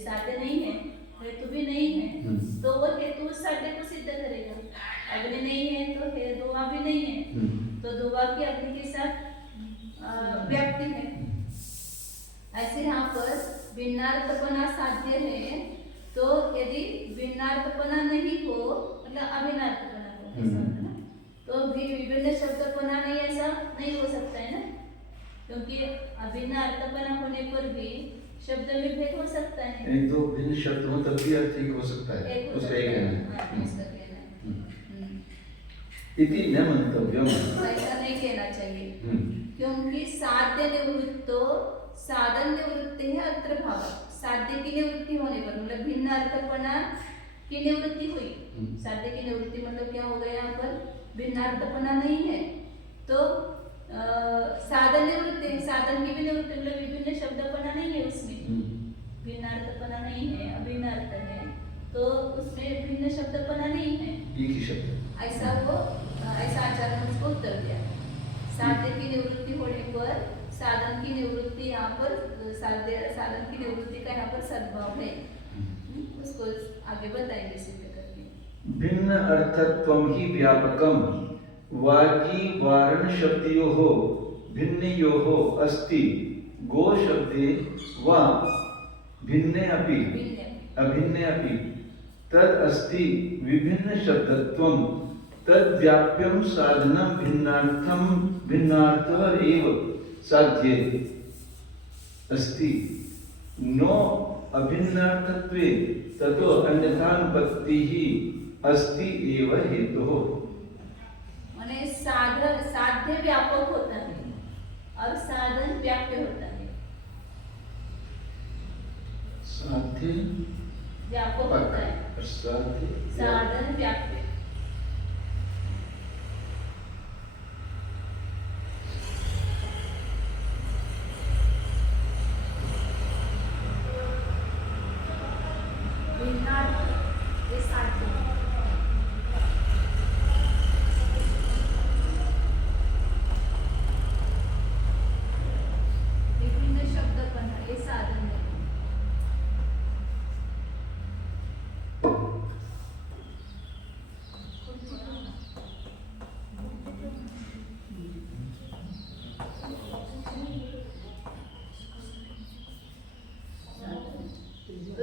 साध्य नहीं है, हेतु भी नहीं है, तो वो हेतु साध्य को सिद्ध करेगा। अग्नि नहीं है तो धुआं भी नहीं है, तो धुआं की अग्नि के साथ व्याप्ति है। ऐसे यहाँ पर भिन्नार्थपना साध्य है, तो यदि भिन्नार्थपना नहीं हो मतलब अभिन्नार्थपना हो, ऐसा होता है ना, तो भी विभिन्न शब्दपना नहीं, ऐसा नहीं हो सकता है ना, क्योंकि अभिन्न अर्थपना होने पर भी शब्द में भेद हो सकता है। नहीं तो भिन्न शब्द हो तब भी अर्थ एक हो सकता है, उसका एक कहना है। इति न मंतव्यम, ऐसा नहीं कहना चाहिए, क्योंकि साध्य निवृत्तो साधन निवृत्ति है अत्र भाव। साध्य की निवृत्ति होने पर मतलब भिन्न अर्थपना की निवृत्ति हुई। साध्य की निवृत्ति मतलब क्या हो गया, यहाँ पर भिन्न अर्थपना नहीं है तो साधन निवृत्ति है। साधन की भी निवृत्ति मतलब विभिन्न शब्दपना नहीं है, उसमें भिन्न अर्थपना नहीं है, अभिन्न अर्थ है, तो उसमें भिन्न शब्दपना नहीं है, एक ही शब्द। ऐसा वो ऐसा आचार्य ने उसको उत्तर दिया। साध्य की निवृत्ति होने पर साधन की निवृत्ति, यहाँ पर साधन की निवृत्ति का यहाँ पर सद्भाव है, उसको आगे बताएंगे सिद्ध करके। भिन्न अर्थत्वं हि व्यापकम वागी वारण शब्दयोः भिन्नयोः अस्ति गो शब्दे वा भिन्ने अपि अभिन्ने अपि तद अस्ति विभिन्न शब्दत्वं तद व्याप्यम साधनम भिन्नार्थम भिन्नार्थः एव साध्ये अस्ति नो अभिन्नार्थत्वे ततो अन्यथानुपत्तिः अस्ति एव हेतुः। माने साध्य व्यापक होता है और साधन व्याप्य होता है। साध्य व्यापक होता है, साधन व्याप्य।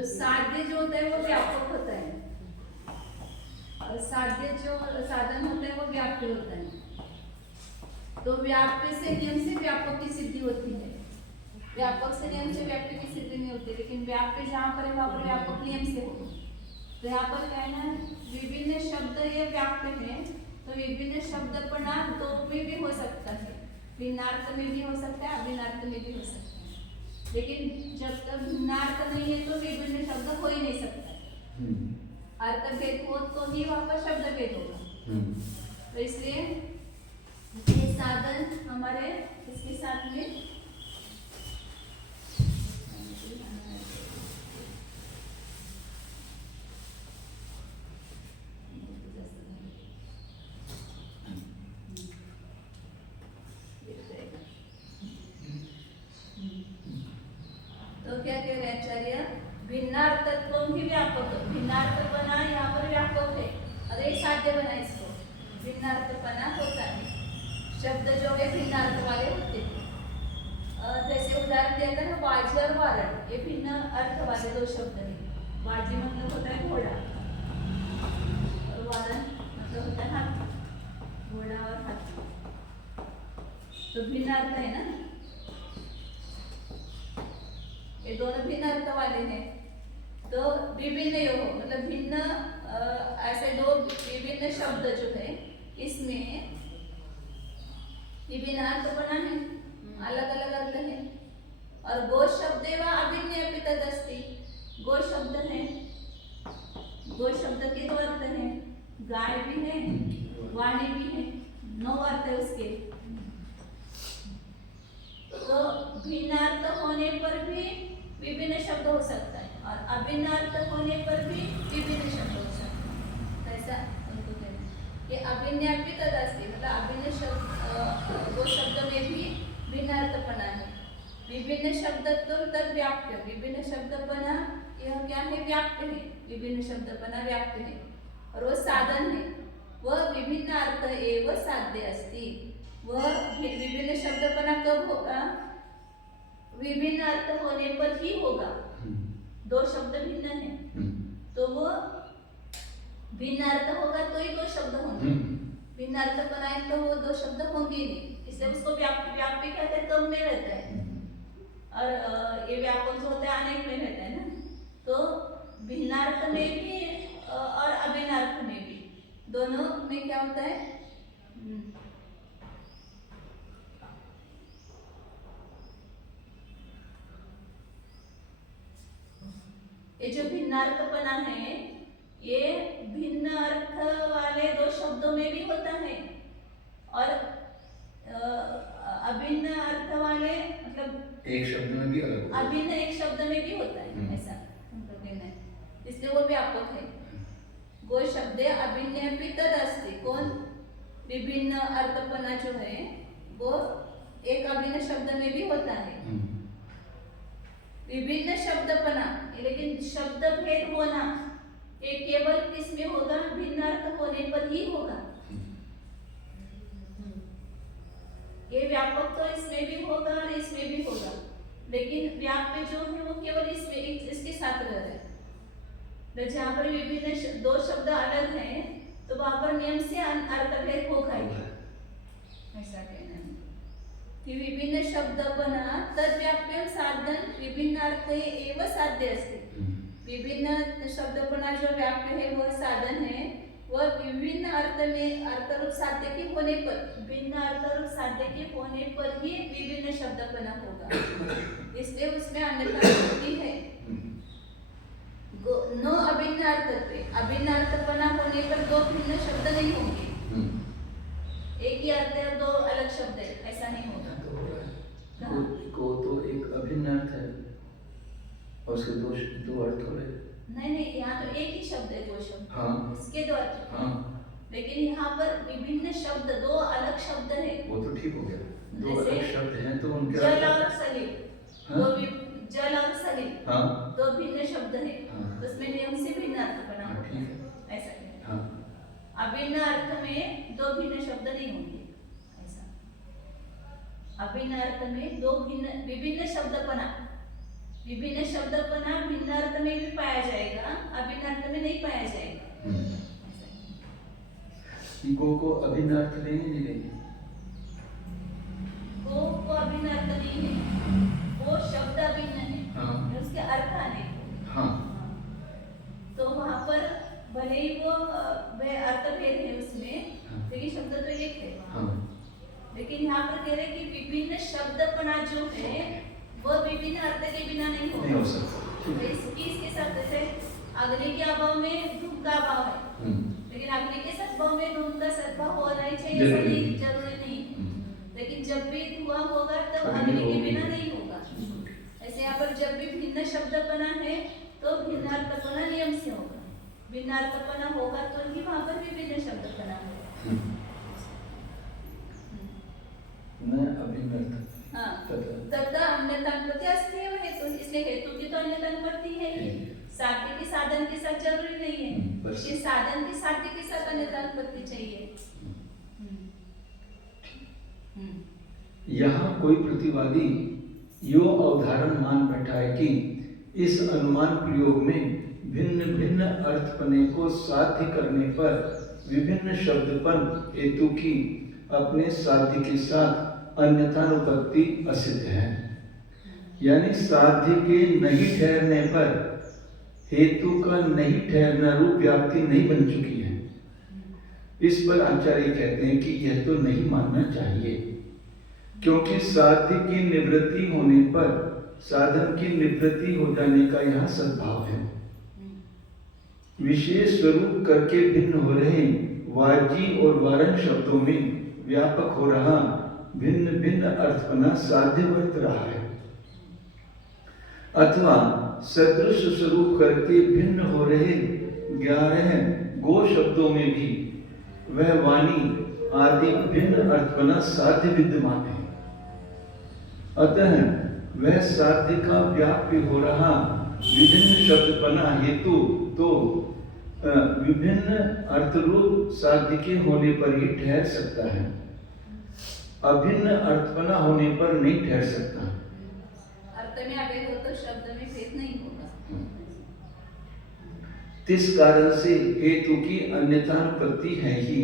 साध्य जो होता है वो व्यापक होता है और साध्य जो साधन होता है वो व्याप्य होता है। तो व्याप्य से नियम से व्यापक की सिद्धि होती है, व्यापक से नियम से व्याप्य की सिद्धि नहीं होती, लेकिन व्याप्य जहाँ पर है वहाँ पर व्यापक नियम से हो। तो यहाँ पर कहना विभिन्न शब्द ये व्याप्य है, तो विभिन्न शब्दपना दो में भी हो सकता है, भिन्नार्थ में भी हो सकता है, अभिन्नार्थ में भी हो सकता है, लेकिन जब तक भिन्नार्थ नहीं है तो विभिन्न शब्द हो ही नहीं सकता। अर्थ भेद हो तो ही वहाँ पर शब्द भेद होगा। तो इसलिए ये साधन हमारे इसके साथ में तो क्या कह रहे हैं आचार्य, भिन्नार्थत्वं भी व्यापक, भिन्नार्थपना यहाँ पर व्यापक है, अरे साध्य बना इसको, भिन्नार्थपना होता है, शब्द जो है भिन्नार्थ वाले होते हैं। जैसे उदाहरण दिया था ना, वाजी और वारण, ये भिन्न अर्थ वाले दो शब्द हैं। वाजी मतलब होता है घोड़ा और वारण मतलब होता है हाथी, घोड़ा और हाथी, तो भिन्न अर्थ है ना, ये दोनों भिन्न अर्थ वाले हैं। तो विभिन्न योग मतलब भिन्न ऐसे दो विभिन्न शब्द जो है इसमें विभिन्न अर्थ बना है, अलग अलग अर्थ है। और गो शब्द व अभिन्न अपि तदस्ति, गो शब्द है, गो शब्द के दो अर्थ हैं, गाय भी है वाणी भी है, 9 अर्थ है उसके। तो भिन्नार्थ होने पर भी विभिन्न शब्द हो सकता है और अभिन्नार्थ होने पर भी विभिन्न शब्द हो सकता है। ऐसा उनको कहना है कि अभिन्न अपि तदस्ति, मतलब अभिन्न शब्द वो शब्द में भी भिन्न अर्थपना है। विभिन्न शब्द तो तद व्याप्य, विभिन्न शब्दपना यह क्या है? व्याप्त है, विभिन्न शब्दपना व्याप्त है। और वो साधन है, वह विभिन्न अर्थ एवं साध्य अस्ति। वह विभिन्न शब्दपना कब होगा? विभिन्न अर्थ होने पर ही होगा। दो शब्द भिन्न है तो वो भिन्न अर्थ होगा तो ही दो शब्द होंगे। भिन्न अर्थ बनाए तो वो दो शब्द होंगे नहीं, इसलिए उसको व्यापी कहते हैं, कम में रहता है। और ये व्यापक जो होता है अनेक में रहता है ना, तो भिन्नार्थ में भी और अभिन्नार्थ में भी, दोनों में क्या होता है? ये जो भिन्नार्थपना है, ये भिन्न अर्थ वाले दो शब्दों में भी होता है और अभिन्न अर्थ वाले मतलब एक शब्द में भी अलग, अभिन्न एक शब्द में भी होता है, ऐसा उनका कहना है। इसलिए वो व्यापक है। गो शब्दे अभिन्नेऽपि तदस्ति। कौन? विभिन्न अर्थपना जो है वो एक अभिन्न शब्द में भी होता है। विभिन्न शब्दपना, लेकिन शब्द भेद होना ये केवल किसमें होगा? भिन्न अर्थ होने पर ही होगा। ये व्यापक तो इसमें भी होगा और इसमें भी होगा, लेकिन व्याप्य जो है वो केवल इसमें इसके साथ रह रहा है। तो जहाँ पर विभिन्न दो शब्द अलग हैं तो वहां पर नियम से अर्थभेद होगा ही, ऐसा कहना है कि विभिन्न शब्दपना तद्व्याप्यं साधन विभिन्न अर्थ एवं साध्य अस्ति। विभिन्न शब्दपना जो व्याप्य है वह साधन है, वह विभिन्न अर्थ में अर्थरूप साध्य के होने पर, भिन्न अर्थरूप साध्य के होने पर ही विभिन्न शब्दपना होगा। इसलिए उसमें अन्यथा होती है। नो अभिन्न अर्थत्वे, अभिन्न अर्थपना होने पर दो भिन्न शब्द नहीं होंगे। एक ही अर्थ है और दो अलग शब्द है, ऐसा नहीं होगा। को तो एक अभिन्न अर्थ है और उसके दो अर्थ हो रहे। नहीं, यहाँ तो एक ही शब्द है, दो शब्द। हाँ। इसके दो अर्थ। हाँ। लेकिन यहाँ पर विभिन्न शब्द, दो अलग शब्द है। वो तो ठीक हो गया, दो अलग शब्द हैं तो उनके जल और सलील, हाँ? जल और सलील, हाँ? दो भिन्न शब्द है। हाँ। उसमें नियम से भिन्न अर्थ बना हाँ, ठीक है। ऐसा है। हाँ। अभिन्न अर्थ में दो भिन्न शब्द नहीं होंगे, ऐसा। अभिन्न अर्थ में दो भिन्न विभिन्न शब्दपना, विभिन्न शब्दपना भिन्न अर्थ में भी पाया जाएगा, अभिन्न अर्थ में नहीं पाया जाएगा। गो को अभिन्न अर्थ लेंगे नहीं लेंगे? गो को अभिन्न अर्थ नहीं है, वो शब्द अभिन्न है। हाँ। उसके अर्थ अनेक। हाँ। तो वहाँ पर भले ही वो अर्थ भेद है उसमें, हाँ। लेकिन शब्द तो एक है। हाँ। लेकिन यहाँ पर कह रहे कि विभिन्न शब्दपना जो है वो विभिन्न अर्थ के बिना नहीं हो सकता। तो इसके साथ जैसे अग्नि के अभाव में धूप का अभाव है, लेकिन अग्नि के सद्भाव में धूप का सद्भाव होना ही चाहिए, जरूरी नहीं। लेकिन जब भी धुआं होगा तब अग्नि के बिना नहीं होगा। ऐसे यहाँ पर जब भी भिन्न शब्दपना है तो भिन्नार्थपना नियम से होगा। भिन्नार्थपना होगा तो ही वहाँ पर विभिन्न शब्दपना होगा। न अभिन्न अर्थ। हाँ, तथा अन्यतानुपत्ति अस्ति एव हेतु, इसलिए हेतु की तो अन्यतानुपत्ति है ही। साध्य के साधन के साथ जरूरी नहीं है, इसलिए साधन के साध्य के साथ अन्यतानुपत्ति चाहिए। यहाँ कोई प्रतिवादी यो अवधारण मान बैठा है कि इस अनुमान प्रयोग में भिन्न भिन्न अर्थपने को साध्य करने पर विभिन्न शब्दपन हेतु की अपने साध्य के साथ अन्यथानुपत्ति असिद्ध है। यानी साध्य के नहीं ठहरने पर हेतु का नहीं ठहरना रूप व्याप्ति नहीं बन चुकी है। इस पर आचार्य कहते हैं कि यह तो नहीं मानना चाहिए, क्योंकि साध्य की निवृत्ति होने पर साधन की निवृत्ति हो जाने का यहाँ सद्भाव है। विशेष स्वरूप करके भिन्न हो रहे वाजी और वारण शब्दों में व्यापक हो रहा भिन्न भिन्न अर्थपना साध्य वर्त रहा है, अथवा सदृश स्वरूप करके भिन्न हो रहे 11 गो शब्दों में भी वह वाणी आदि भिन्न अर्थपना साध्य विद्यमान है। अतः वह साध्य का व्याप्य हो रहा विभिन्न शब्दपना हेतु तो विभिन्न अर्थरूप साध्य के होने पर ही ठहर सकता है, अभिन्न अर्थपना होने पर नहीं ठहर सकता। अर्थ में अभेद हो तो शब्द में भेद नहीं होगा। इस कारण से हेतु की अन्यथानुपत्ति है ही।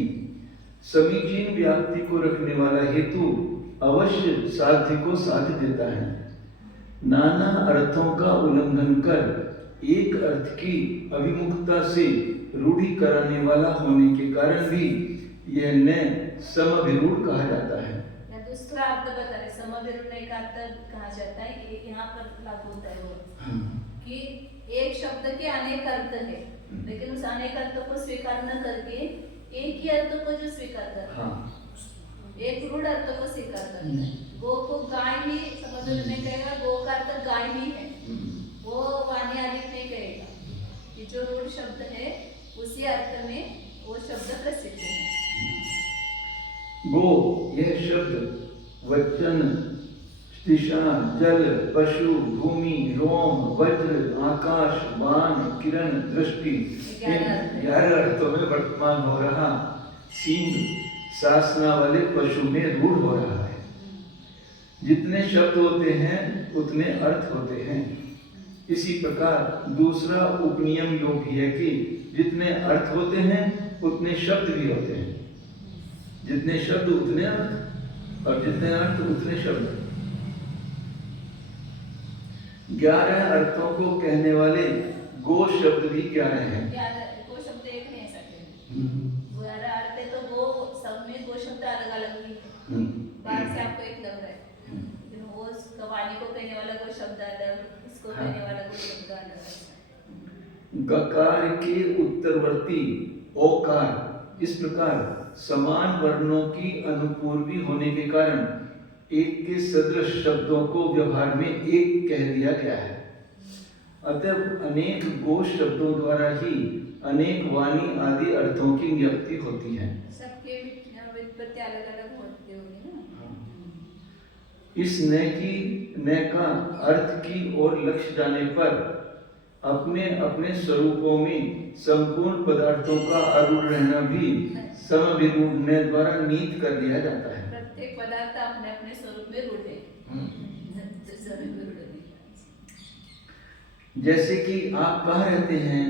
समीचीन व्याप्ति को रखने वाला हेतु अवश्य साध्य को साध देता है। नाना अर्थों का उल्लंघन कर एक अर्थ की अभिमुखता से रूढ़ी कराने वाला होने के कारण भी यह न समभिरूढ़ कहा जाता है। या दूसरा अर्थ बता रहे, समभिरूढ़ का अर्थ कहा जाता है कि यहाँ पर लागू होता है वो कि एक शब्द के अनेक अर्थ है, लेकिन उस अनेक अर्थ को स्वीकार न करके एक ही अर्थ को जो स्वीकार करता है, एक रूढ़ अर्थ को स्वीकार करता है। गो को गाय ही समझ में कहेगा, गो का अर्थ गाय ही है, वो वाणी अधिक नहीं कहेगा कि जो रूढ़ शब्द है उसी अर्थ में वो शब्द प्रसिद्ध है। गो यह शब्द वचन, दिशा, जल, पशु, भूमि, रोम, वज्र, आकाश, बाण, किरण, दृष्टि, इन 11 अर्थों में वर्तमान हो रहा सींग सासना वाले पशु में रूढ़ हो रहा है। जितने शब्द होते हैं उतने अर्थ होते हैं। इसी प्रकार दूसरा उपनियम योग भी है कि जितने अर्थ होते हैं उतने शब्द भी होते हैं। जितने शब्द उतने अर्थ और जितने अर्थ उतने शब्द। 11 अर्थों को कहने वाले गो शब्द भी 11 हैं। गो शब्द एक नहीं सकते, 11 अर्थ है तो गो सब में गो शब्द अलग अलग ही है। बाहर से आपको एक लग रहा है, लेकिन वो वाणी को कहने वाला गो शब्द अलग, इसको कहने वाला गो शब्द अलग। गकार के उत्तरवर्ती ओकार इस प्रकार समान वर्णों की अनुपूर्वी होने के कारण एक के सदृश शब्दों को व्यवहार में एक कह दिया गया है। अतः अनेक गो शब्दों द्वारा ही अनेक वाणी आदि अर्थों की व्याप्ति होती है। सबके व्युत्पत्ति अलग अलग होती होगी ना। इस न का अर्थ की ओर लक्ष्य जाने पर अपने अपने स्वरूपों में संपूर्ण पदार्थों का आरूढ़ रहना भी समभिरूढ़ न द्वारा नीत कर दिया जाता है। प्रत्येक पदार्थ अपने अपने स्वरूप में रूढ़ है। जैसे कि आप कहाँ रहते हैं,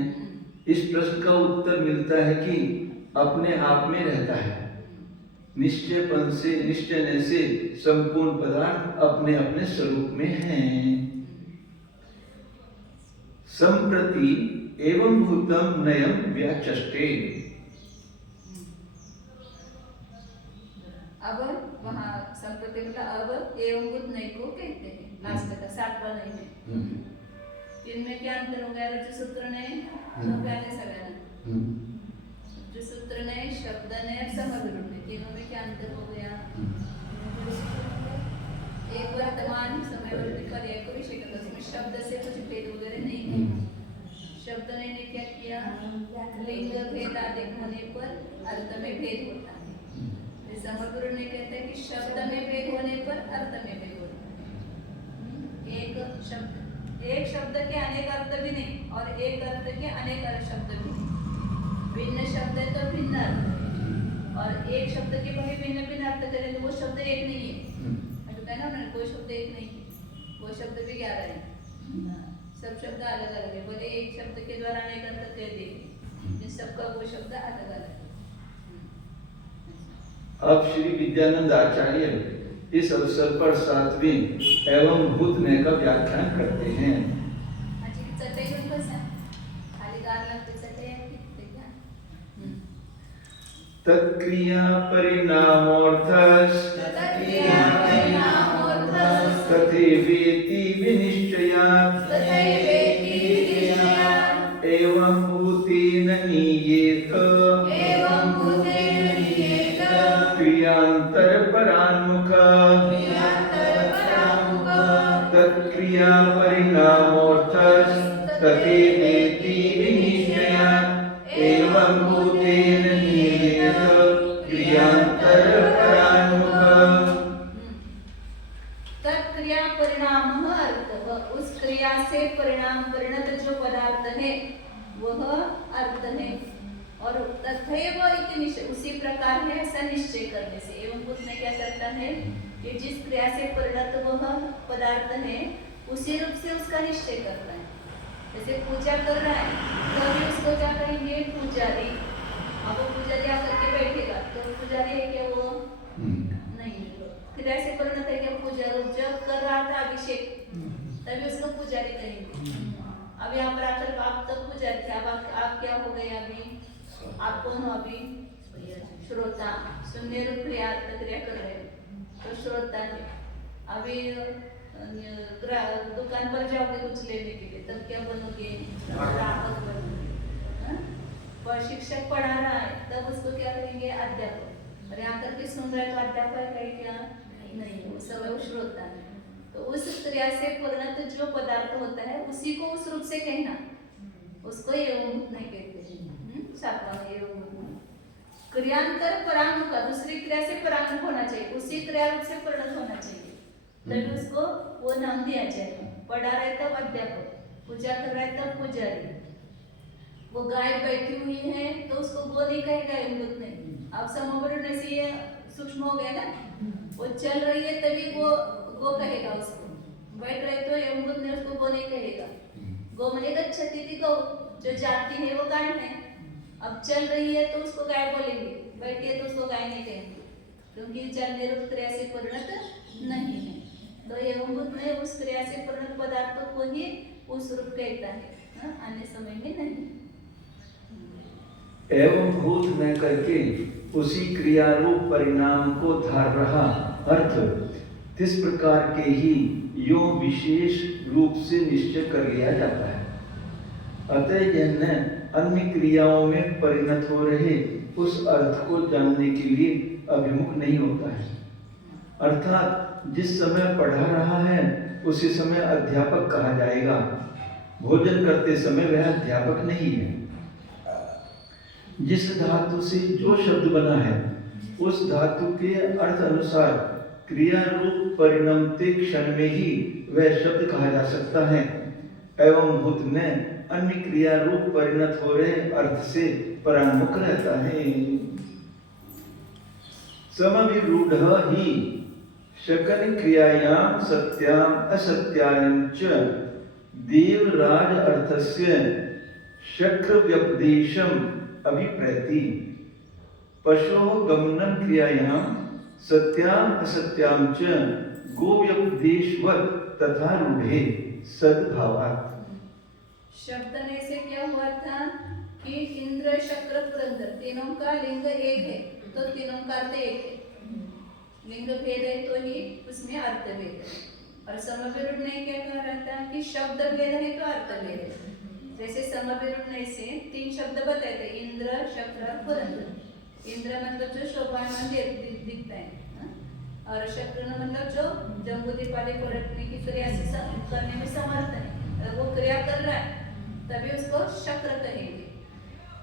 इस प्रश्न का उत्तर मिलता है कि अपने आप में रहता है। निश्चयपन से निश्चय से संपूर्ण पदार्थ अपने अपने स्वरूप में हैं। संप्रति एवं भूतम नयम व्याचष्टे। अब वहाँ संप्रति मतलब अब एवं भूत नय को कहते हैं। लास्ट का 7वां नय में इनमें क्या अंतर हो गया? रुचि सूत्र ने पहले सगळ्यांना रुचि सूत्र ने शब्द ने समभिरूढ़ ने तीनों में क्या अंतर हो गया? एक वर्तमान समयवर्ती पर्याय को विषय करता है, उसमें शब्द से कुछ भेद वगैरह नहीं है। शब्द ने क्या किया? लिंग भेद आदि होने पर अर्थ में भेद होता है। समभिरूढ़ ने कहते हैं कि शब्द में भेद होने पर अर्थ में भेद होता है। एक शब्द के अनेक अर्थ भी नहीं और एक अर्थ के अनेक शब्द भी नहीं। भिन्न शब्द है तो भिन्न अर्थ है, और एक शब्द के भी भिन्न भिन्न अर्थ करें तो वो शब्द एक नहीं है। कहना ना कोई शब्द एक नहीं, वो शब्द भी 11 है। सब शब्द अलग अलग है। बोले एक शब्द के द्वारा अनेक अर्थ कह देंगे, सबका वो शब्द अलग अलग है। अब श्री विद्यानंद आचार्य इस अवसर पर 7वें एवं भूत नय का व्याख्यान करते हैं। तत्क्रिया परिणामोऽर्थस् तथैवेति विनिश्चयात् एवं भूतेन नीयेत क्रियांतर परान्मुख तत्क्रिया परिणामोऽर्थस् तथैवेति विनिश्चयात् एवं भूतेन नीयेत क्रियांतर परान्मुख। तत्क्रिया परिणाम से परिणाम परिणत जो पदार्थ है वह अर्थ है। और तथैव इति निश्चय, उसी प्रकार है ऐसा निश्चय करने से। एवं बुद्ध ने क्या करता है कि जिस क्रिया से परिणत वह पदार्थ है उसी रूप से उसका निश्चय करता है। जैसे पूजा कर रहा है तो अभी उसको क्या करेंगे, पुजारी। अब वो पुजारी आकर के बैठेगा तो पुजारी है क्या, वो नहीं। क्रिया से परिणत है क्या, पुजारी। जब कर रहा था अभिषेक तभी उसको पुजारी कहेंगे। अब यहाँ पर आकर आप तब पुजारी थे, अब आप क्या हो गए, अभी आप कौन हो, अभी श्रोता। सुनने रूप क्रिया कर रहे हैं तो श्रोता है। अभी दुकान पर जाओगे कुछ लेने के लिए तब क्या बनोगे, ग्राहक बनोगे। पर शिक्षक पढ़ा रहा है तब उसको क्या करेंगे, अध्यापक। और यहाँ करके सुन रहे तो अध्यापक है क्या, नहीं, वो सब वो श्रोता है। तो उस क्रिया से परिणत जो पदार्थ होता है उसी को उस रूप से कहना, उसको एवं नहीं कहते हैं। क्रियांतर परांग का, दूसरी क्रिया से परांग होना चाहिए, उसी क्रिया रूप से परिणत होना चाहिए, तभी उसको वो नाम दिया जाएगा। पढ़ा रहे तब अध्यापक, पूजा कर रहे तब पुजारी। वो गाय बैठी हुई है तो उसको गो नहीं कहेगा यमदूत ने। अब समवर्ण से ये सूक्ष्म हो गया ना, वो चल रही है तभी वो गो कहेगा उसको। बैठ रहे तो यमदूत ने उसको गो नहीं कहेगा। गो माने गच्छति थी गौ, जो जाती है वो गाय है। अब चल रही है तो उसको गाय बोलेंगे, बैठी है तो उसको गाय नहीं कहेंगे, क्योंकि चलने रूप क्रिया से परिणत नहीं है। तो यमदूत ने उस क्रिया से परिणत पदार्थों को ही उस रूप कहता है, अन्य समय में नहीं। एवं भूत न करके उसी क्रिया रूप परिणाम को धार रहा अर्थ इस प्रकार के ही यो विशेष रूप से निश्चय कर लिया जाता है। अतः यह अन्य क्रियाओं में परिणत हो रहे उस अर्थ को जानने के लिए अभिमुख नहीं होता है। अर्थात जिस समय पढ़ा रहा है उसी समय अध्यापक कहा जाएगा, भोजन करते समय वह अध्यापक नहीं है। जिस धातु से जो शब्द बना है उस धातु के अर्थ अनुसार क्रिया रूप परिणमते क्षण में ही वह शब्द कहा जा सकता है। एवं भूत ने अन्य क्रिया रूप परिणत हो रहे अर्थ से परामुख रहता है। समविरूढ़ ही शकन क्रियायाम सत्याम असत्यायं च देवराज अर्थस्य शक्र व्यपदेशम अभिप्रैति। पशो गमनं क्रियायां सत्याम असत्यां च गोव्यपदेशवत् तथा रूढ़े सद्भावात्। शब्दने से क्या हुआ था कि इंद्र शक्र पुरंदर तीनों का लिंग एक है, तो तीनों का अर्थ एक है। लिंग भेद है तो ही उसमें अर्थ भेद है। और समविरूढ़ ने क्या कहा रहता है कि शब्द भेद है तो अर्थ भेद है। जैसे समविरूढ़ ने से तीन शब्द बताए थे, इंद्र शक्र पुरंदर। इंद्र मतलब जो शोभायमान दिखता है, और शक्र मतलब जो जम्बू दीपाली को रखने की क्रिया से करने में समर्थ है, वो क्रिया कर रहा है तभी उसको शक्र कहेंगे।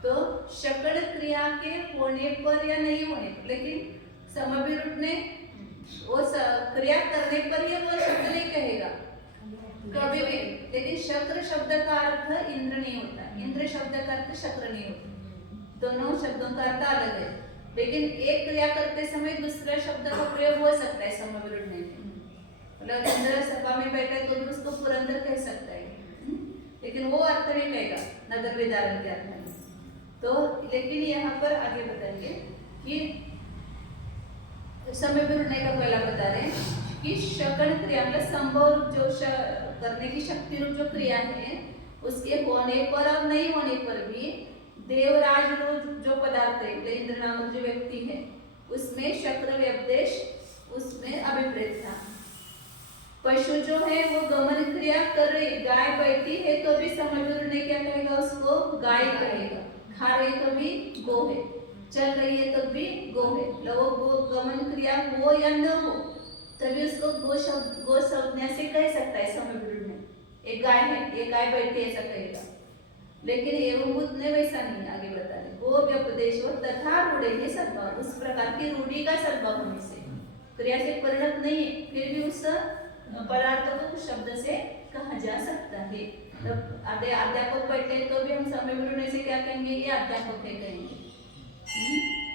तो शक्र क्रिया के होने पर या नहीं होने पर, लेकिन समविरूढ़ ने वो क्रिया करने पर ये वो शब्द नहीं कहेगा कभी भी। लेकिन शक्र शब्द का अर्थ इंद्र नहीं होता, इंद्र शब्द का अर्थ शक्र नहीं होता, दोनों शब्दों का अर्थ अलग है। लेकिन एक क्रिया करते समय दूसरा शब्द का प्रयोग हो सकता है समविरूढ़ में। मतलब इंद्र सभा में बैठा है तो भी उसको पुरंदर कह सकता है, लेकिन वो अर्थ नहीं कहेगा नगर विदारण के अर्थ में। तो लेकिन यहाँ पर आगे बताएंगे कि समविरूढ़ का पहला बता रहे हैं कि शकन क्रिया मतलब संभव रूप जो करने की शक्ति रूप जो क्रिया है उसके होने पर और नहीं होने पर भी देवराज रूप जो पदार्थ है, इंद्र नामक जो व्यक्ति है, उसमें शक्र व्यपदेश उसमें अभिप्रेत था। पशु जो है वो गमन क्रिया कर रही, गाय बैठी है तो भी समविरूढ़ ने क्या कहेगा, उसको गाय कहेगा। खा रही तो भी गो है, चल रही है तो भी गो है। लोगों गो गमन क्रिया हो या न हो तभी उसको गो संज्ञा से कह सकता है समविरूढ़ में। एक गाय है, एक गाय बैठी ऐसा कहेगा। लेकिन एवं बुद्ध ने वैसा नहीं, आगे बता रहे गो व्यपदेश तथा रूढ़े है सद्भाव, उस प्रकार की रूढ़ी का सद्भाव होने से क्रिया से परिणत नहीं है, फिर भी उस पदार्थ को उस शब्द से कहा जा सकता है। तब अध्यापक बैठे तो भी हम समय गुरु से क्या कहेंगे, ये अध्यापक है कहेंगे।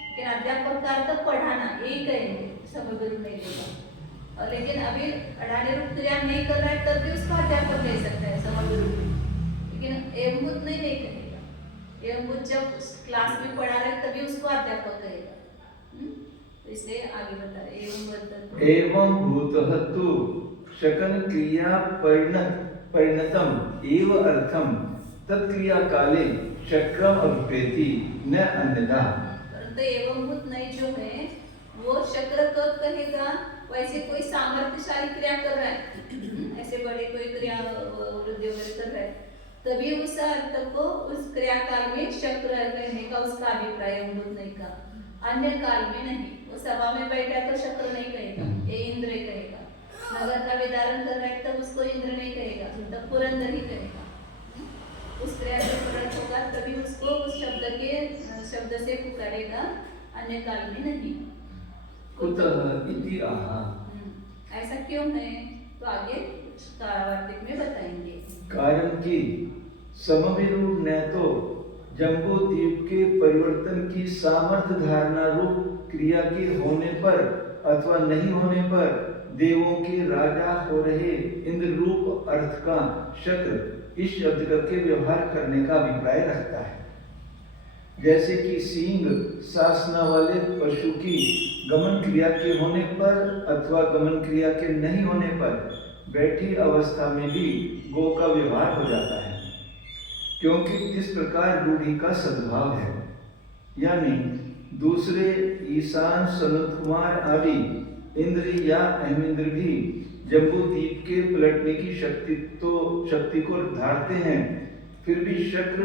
लेकिन अध्यापक का अर्थ पढ़ाना यही कहेंगे, समय गुरु नहीं देगा। और लेकिन अभी अडानी रूप क्रिया नहीं कर रहा है तब भी उसको अध्यापक ले सकता है समय गुरु, लेकिन एवंभूत नहीं कहेगा। एवंभूत जब क्लास में पढ़ा रहे तभी उसको अध्यापक कहेगा। तो इसलिए आगे बता रहे एवं भूतः तु शकन क्रिया परिणतम एव अर्थम तत्क्रिया काले चक्रम अभिप्रेति न अन्यथा। परंतु एवं भूत नहीं जो है वो चक्र कब कहेगा, वैसे कोई सामर्थ्यशाली क्रिया कर रहा है, ऐसे बड़े कोई क्रिया वृद्धि वगैरह कर रहा है, तभी उस अर्थ को उस क्रिया काल में चक्र कहने का उसका अभिप्राय एवं भूत नहीं का, अन्य काल में नहीं। वो सभा में बैठा तो चक्र नहीं कहेगा, ये इंद्र कहेगा। नगर का विदारण कर रहा है तब उसको इंद्र नहीं कहेगा, तब पुरंदर ही कहेगा। उस क्रिया से प्रकट होगा तभी उसको उस शब्द से पुकारेगा, अन्य काल में नहीं। कुतः इति आहा। ऐसा क्यों है तो आगे वार्तिक में बताएंगे। कारण कि समविरूप न तो जम्बू द्वीप के परिवर्तन की सामर्थ्य धारणा रूप क्रिया के होने पर अथवा नहीं होने पर देवों के राजा हो रहे इंद्र रूप अर्थ का शक्र इस शब्द करके व्यवहार करने का अभिप्राय रखता है। जैसे कि सींग सासना वाले पशु की गमन क्रिया के होने पर अथवा गमन क्रिया के नहीं होने पर बैठी अवस्था में भी गो का व्यवहार हो जाता है, क्योंकि इस प्रकार रूढ़ी का सद्भाव है। यानी दूसरे ईशान सनत कुमार आदि इंद्र या अहमिंद्र भी जम्बू द्वीप के पलटने की शक्ति को धारते हैं, फिर भी शक्र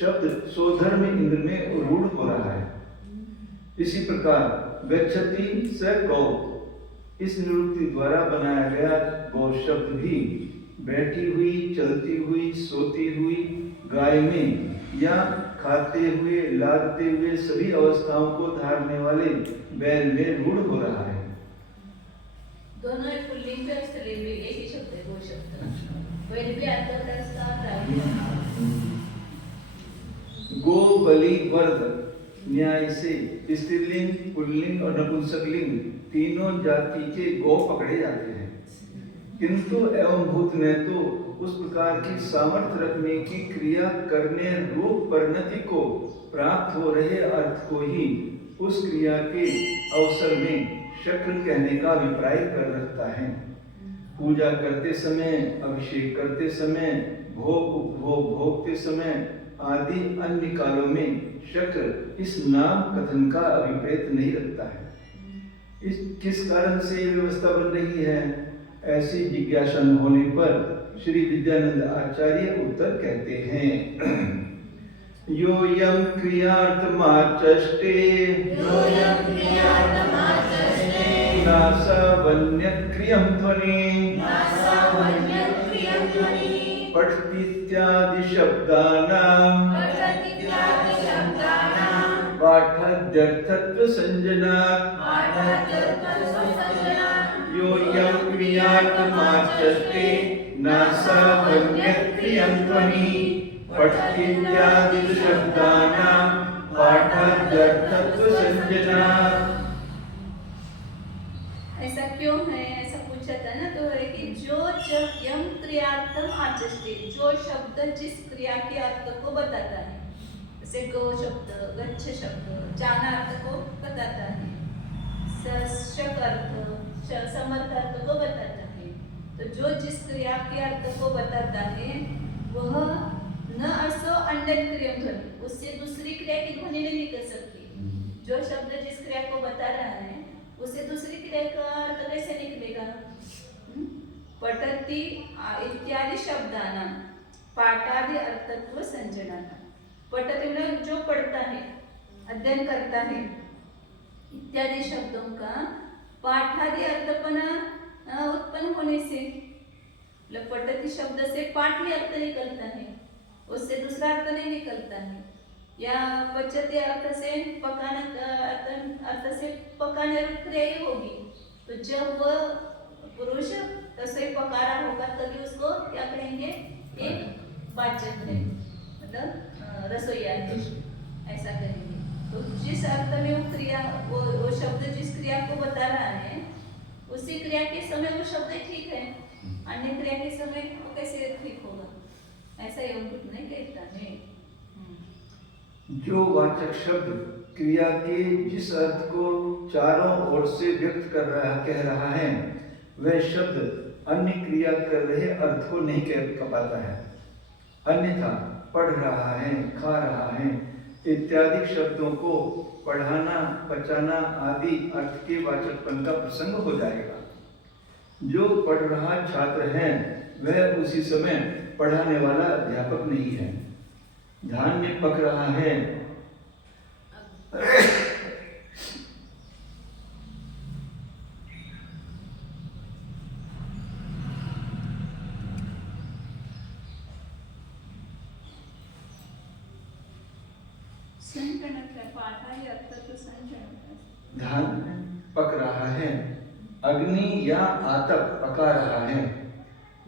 शब्द सोधर्म इंद्र में रूढ़ हो रहा है। इसी प्रकार गच्छति स गौ इस निरुक्ति द्वारा बनाया गया गौ शब्द भी बैठी हुई, चलती हुई, सोती हुई गाय में या खाते हुए, लादते हुए सभी अवस्थाओं को धारने वाले बैल में रूढ़ हो रहा है। दोनों एक पुल्लिंग पे स्त्रीलिंग में एक ही शब्द है, गो शब्द। बैल भी आता है इसका गो बलि वर्ग न्याय से स्त्रीलिंग, पुल्लिंग और नपुंसकलिंग तीनों जाति के गौ पकड़े जाते हैं, किंतु एवं भूत ने तो उस प्रकार की सामर्थ्य रखने की क्रिया करने रूप परिणति को प्राप्त हो रहे अर्थ को ही उस क्रिया के अवसर में शक्र कहने का अभिप्राय कर रखता है। पूजा करते समय, अभिषेक करते समय, भोग उपभोग भोगते समय आदि अन्य कालों में शक्र इस नाम कथन का अभिप्रेत नहीं रखता है। इस किस कारण से व्यवस्था बन रही है, ऐसी जिज्ञासा होने पर श्री विद्यानंद आचार्य उत्तर कहते हैं। योयम क्रियार्थमाचष्टे नासावन्य क्रियम ध्वनि पठतीत्यादि शब्दानां पाठाद्यर्थत्व संजनात् योऽयं क्रियार्थमाचष्टे नासावन्यत् क्रियं ध्वनि पठतीत्यादि शब्दानां पाठाद्यर्थत्व संजनात्। ऐसा क्यों है, ऐसा पूछा था ना, तो है कि जो यम क्रियार्थम आचष्टे, जो शब्द जिस क्रिया के अर्थ को बताता है, जैसे गो शब्द, गच्छ शब्द जाना अर्थ को बताता है, शक अर्थ, समर्थ अर्थ को बताता है, तो जो जिस क्रिया के अर्थ को बताता है वह न असो अन्य क्रिया ध्वनि, उससे दूसरी क्रिया की ध्वनि नहीं निकल सकती। जो शब्द जिस क्रिया को बता रहा है उसे दूसरी क्रिया का अर्थ कैसे निकलेगा। पठति इत्यादि शब्दानां पाठादि अर्थत्व संजनानां। पठति मतलब जो पढ़ता है, अध्ययन करता है, इत्यादि शब्दों का पाठादि अर्थपना उत्पन्न होने से, पठति शब्द से पाठ ही अर्थ निकलता है, उससे दूसरा अर्थ नहीं निकलता है। या पचती अर्थ से पकाना, अर्थ से पकाने क्रिया ही होगी। तो जब वह पुरुष रसोई पका रहा होगा तभी उसको क्या कहेंगे, एक वाचक है, मतलब रसोईया है, ऐसा कहेंगे। तो जिस अर्थ में वो क्रिया वो शब्द जिस क्रिया को बता रहा है उसी क्रिया के समय वो शब्द ठीक है, अन्य क्रिया के समय वो कैसे ठीक होगा, ऐसा योग नहीं कहता है। जो वाचक शब्द क्रिया के जिस अर्थ को चारों ओर से व्यक्त कह रहा है वह शब्द अन्य क्रिया कर रहे अर्थ को नहीं कह पाता है। अन्यथा पढ़ रहा है, खा रहा है इत्यादि शब्दों को पढ़ाना, पचाना आदि अर्थ के वाचकपन का प्रसंग हो जाएगा। जो पढ़ रहा छात्र है वह उसी समय पढ़ाने वाला अध्यापक नहीं है। धान्य पक रहा है धान्य पक रहा है, अग्नि या आतप पका रहा है।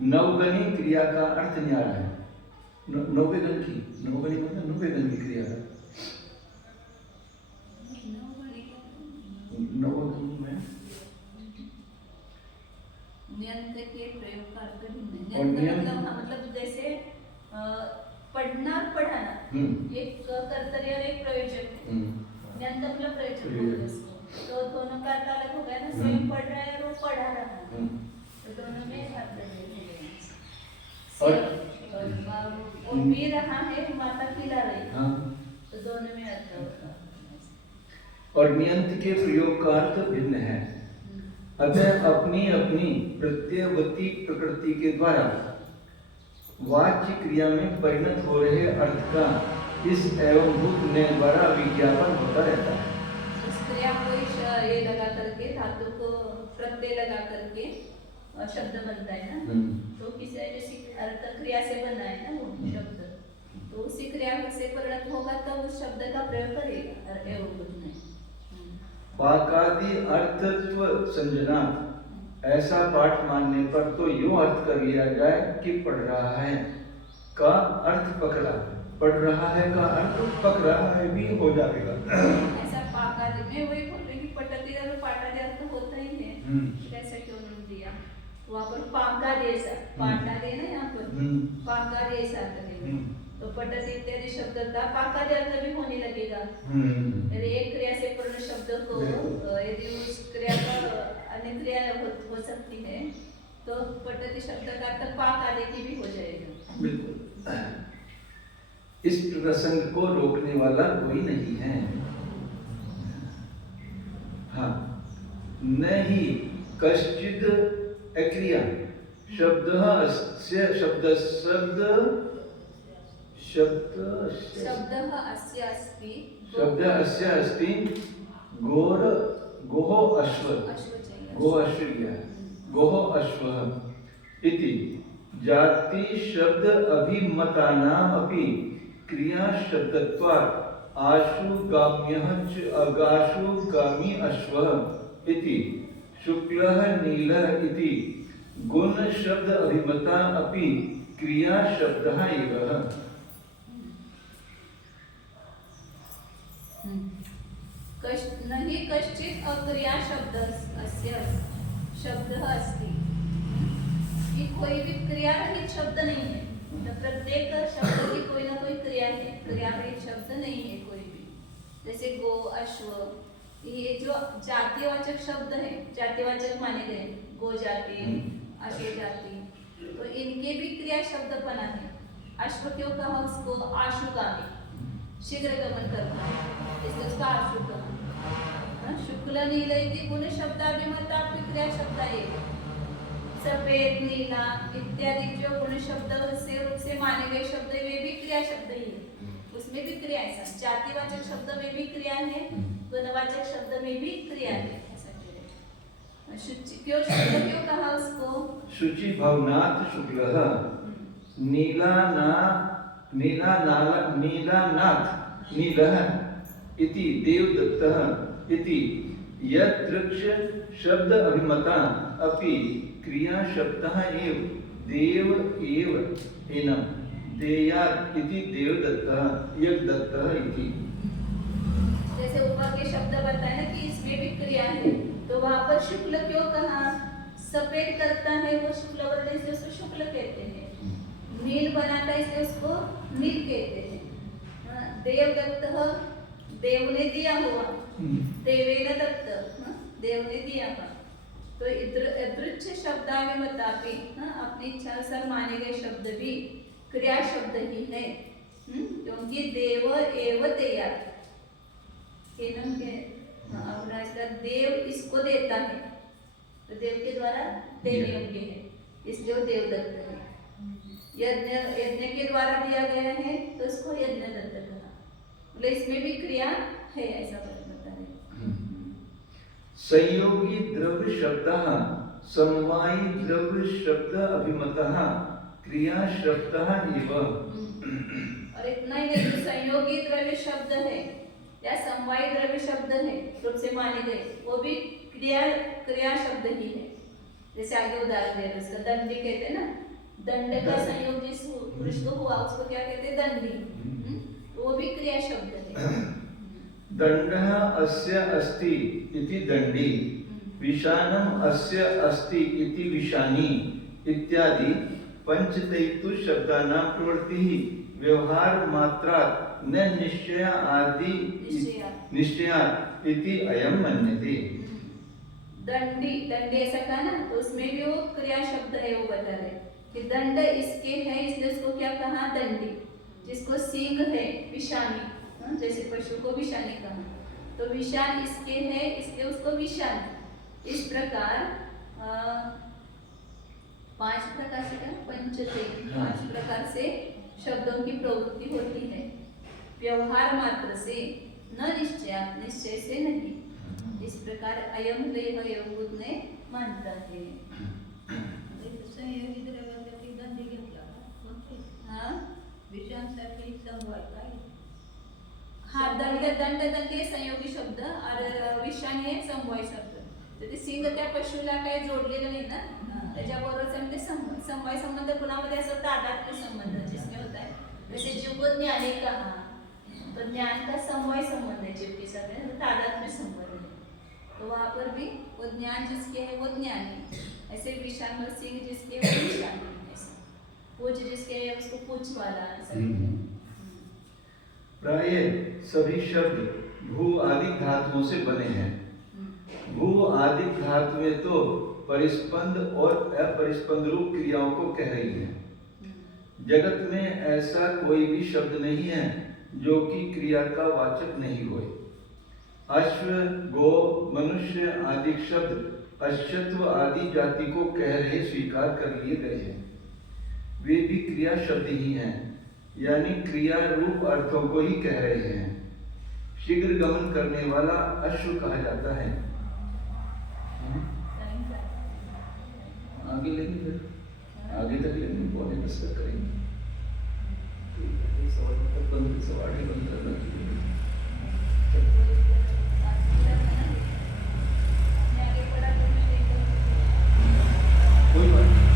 नवगनी क्रिया का अर्थ न्यारा है। नौवेदन मतलब नौवेदन की क्रिया है। नवगन में नियंत्र के प्रयोग का अर्थ नियंत्र मतलब जैसे पढ़ना और पढ़ाना एक कर्तव्य और एक प्रयोजक है। नियंत्र मतलब प्रयोजक है इसको, तो दोनों का अर्थ अलग हो गया ना, स्वयं पढ़ रहा है और वो पढ़ा रहा है, तो दोनों में अर्थ और पी रहा है, माता खिला रही है, तो दोनों में अर्थ होगा। और नियंत्र के प्रयोग का अर्थ भिन्न है। अतः अपनी अपनी प्रत्ययवती प्रकृति के द्वारा वाच्य क्रिया में परिणत हो रहे अर्थ का इस एवं भूत ने द्वारा विज्ञापन होता रहता है। इस क्रिया को ये लगा करके, धातु को प्रत्यय लगा करके शब्द बनता है ना, तो किसी जैसी अर्थ क्रिया से बना है ना वो शब्द, तो उसी क्रिया से परिणत होगा तब उस शब्द का प्रयोग करेगा एवं भूत ने। पाकादि अर्थत्व संजना ऐसा पाठ मानने पर तो यूं अर्थ कर लिया जाए कि पढ़ रहा है का अर्थ पकड़ा, पढ़ रहा है का अर्थ पक रहा है भी हो जाएगा। ऐसा पाकादि में वही बोल रहे कि पटती और पाटादि अर्थ होता ही है, कैसे क्यों नहीं दिया वहाँ पर पाकादि ऐसा, पाटादि ना यहाँ पर पाकादि ऐसा करेंगे, तो पटती इत्यादि शब्द का पाकादि अर्थ भी होने लगेगा। यदि एक क्रिया से पूर्ण शब्द को यदि उस क्रिया का अन्य क्रिया हो सकती है तो पटती शब्द का अर्थ पाक आदि की भी हो जाएगा। बिल्कुल, इस प्रसंग को रोकने वाला कोई नहीं है। हाँ, न ही कश्चिद अक्रिया शब्दः अस्य अस्ति गोः अश्वः इति जाति शब्द अभिमतानाम् अपि क्रिया शब्दत्वात् आशुगाम्यः च अगाशुगामी अश्वः इति शुक्लः नीलः इति गुण शब्द अभिमता अपि क्रिया शब्दः एव। नहीं कश्चित अक्रिया शब्द अस्ति, कि कोई भी क्रिया रहित शब्द नहीं है, तो प्रत्येक शब्द की कोई ना कोई क्रिया है, क्रिया रहित शब्द नहीं है कोई भी। जैसे गो, अश्व, ये जो जातिवाचक शब्द है, जातिवाचक माने गए, गो जाति, अश्व जाति, तो इनके भी क्रिया शब्द बना है। अश्व क्यों कहा उसको? आशुगामी, शीघ्र गमन करना है, इसलिए उसका आशुगमन। शुक्ल नील गुण शब्दाभिमता क्रिया शब्द है। सफेद, नीला इत्यादि जो गुण शब्द से माने गए शब्द वे भी क्रिया शब्द ही है, उसमें भी क्रिया है। जातिवाचक शब्द में भी क्रिया है, गुणवाचक शब्द में भी क्रिया है। शुचि क्यों शुक्ल क्यों कहा उसको? शुचि भवनाथ शुक्लः नीलानाथ नीलः इति देवदत्तः इति यदृक्ष शब्द अभिमता अपि क्रिया शब्दः एव देव एव एनं देयात् इति देवदत्तः यज्ञदत्तः इति। जैसे ऊपर के शब्द बताए ना कि इसमें भी क्रिया है, तो वहां पर शुक्ल क्यों कहा? सफेद करता है वो शुक्ल वर्ण, इसलिए उसको शुक्ल कहते हैं। नील बनाता है इसलिए उसको नील कहते हैं। देवदत्त, देव ने दिया हुआ, देवेन दत्त, देव ने दिया हुआ। तो अदृच्छ शब्दाभिमतापि, अपनी इच्छा अनुसार माने गए शब्द भी क्रिया शब्द ही है, क्योंकि देव एव देयात्, देव इसको देता है, तो देव के द्वारा देने योग्य है, इसलिए वो देवदत्त है। यज्ञ के द्वारा दिया गया है तो इसको यज्ञदत्त कहा, मतलब इसमें भी क्रिया है, ऐसा बता रहे। संयोगी द्रव्य शब्दः समवायी द्रव्य शब्द अभिमतः क्रिया शब्दः एव। और इतना ही नहीं, जो संयोगी द्रव्य शब्द है या समवायी द्रव्य शब्द है रूप से माने गए, वो भी क्रिया शब्द ही है। जैसे आगे उदाहरण दे रहे हैं, उसका दंडी कहते हैं ना, दंड का संयोग जिस पुरुष को हुआ उसको क्या कहते हैं? दंडी। वो भी क्रिया शब्द है। दंडः अस्य अस्ति इति दंडी, विशानम अस्य अस्ति इति विशानी इत्यादि पंचतैतु शब्दानां प्रवृत्तिः व्यवहार मात्रात् न निश्चय आदि निश्चयात् इति अयं मन्यते। दंडी ऐसा कहा ना, तो उसमें भी वो क्रिया शब्द है, वो बता रहे कि दंड इसके है इसलिए उसको क्या कहा? दंडी। जिसको सींग है विषानी, जैसे पशु को विषानी कहा, तो विषान इसके है इसलिए उसको विषानी। इस प्रकार 5 प्रकार से क्या? पंचतैतु, 5 प्रकार से शब्दों की प्रवृत्ति होती है, व्यवहार मात्र से, न निश्चय से नहीं। इस प्रकार अयम देह योगबुद्ध ने मानता है। हाँ, दंड संयोगी शब्द और विषाण हे समवायी शब्द। तर ते सिंग त्या पशुला काही जोडलेलं नाही ना, त्याच्याबरोबर म्हणजे समवायी संबंध कुणामध्ये असं तादात्म्य संबंध जिसमें होता है। वैसे जीव को ज्ञानी कहा, तो ज्ञान का समवायी संबंध है जीव के साथ, तादात्म्य संबंध है। तो वहाँ पर भी वो ज्ञान जिसके है वो ज्ञानी, ऐसे विषाण और सिंह जिसके है वो विषाणी, पूछ जिसके है उसको पूछ वाला। प्राय सभी शब्द भू आदि धातुओं से बने हैं। भू आदि धातुएं तो परिस्पंद और अपरिस्पंद रूप क्रियाओं को कह रही हैं। जगत में ऐसा कोई भी शब्द नहीं है जो कि क्रिया का वाचक नहीं होए। अश्व, गो, मनुष्य आदि शब्द अश्वत्व आदि जाति को कह रहे स्वीकार कर लिए गए हैं। वे भी क्रिया शब्द ही हैं, यानी क्रिया रूप अर्थों को ही कह रहे हैं। शीघ्र गमन करने वाला अश्व कहा जाता है। आगे लेंगे, फिर आगे तक लेंगे, पौने 10 तक करेंगे। सवा 8 बंद करना कोई बात नहीं।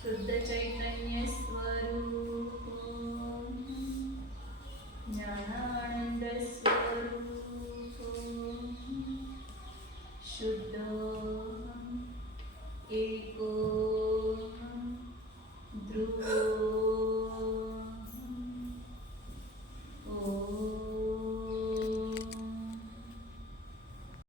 शुद्ध चैतन्य स्वरूप, ज्ञानानंद स्वरूप, शुद्ध एक